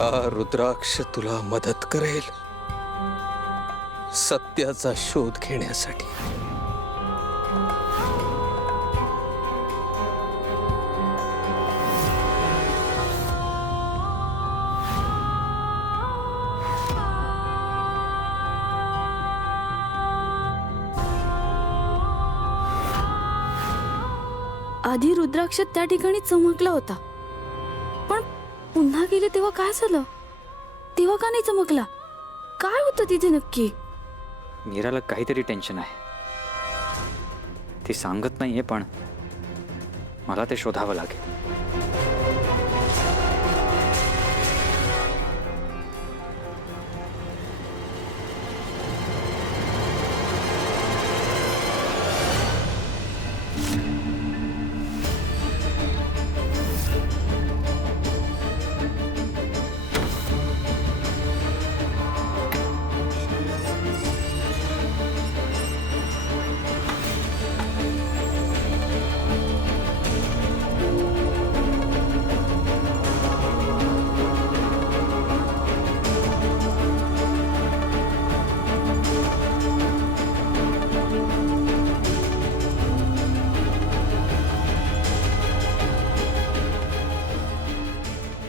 हा रुद्राक्ष तुला मदत करेल सत्याचा शोध घेण्यासाठी। आधी रुद्राक्ष त्या ठिकाणी चमकला होता, पण पुन्हा गेले तेव्हा काय झालं? तेव्हा का नाही चमकला? काय होतं तिथे नक्की? मीराला काहीतरी टेन्शन आहे, ती सांगत नाहीये, पण मला ते शोधावं लागेल।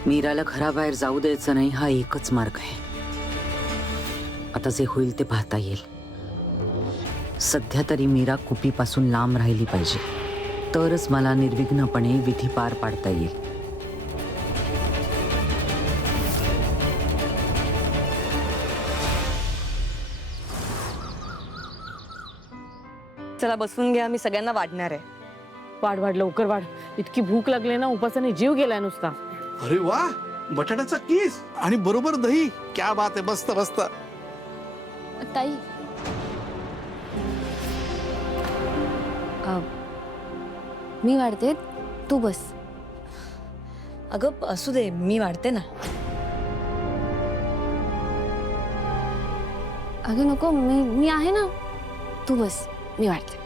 मीराला घराबाहेर जाऊ द्यायचं नाही, हा एकच मार्ग आहे। आता जे होईल ते पाहता येईल। सध्या तरी मीरा कुपीपासून लांब राहिली पाहिजे, तरच मला निर्विघ्नपणे विधी पार पाडता येईल। चला बसून घ्या, मी सगळ्यांना वाढणार आहे। वाढ वाढ लवकर वाढ, इतकी भूक लागली ना, उपासाने जीव गेलाय नुसता। अरे वाह, बटाट्याचा कीस आणि बरोबर दही, क्या बात आहे, मस्त मस्त। ताई, मी वाढते, तू बस। अगं असू दे, मी वाढते ना। अगं नको, मी आहे ना, तू बस, मी वाढते।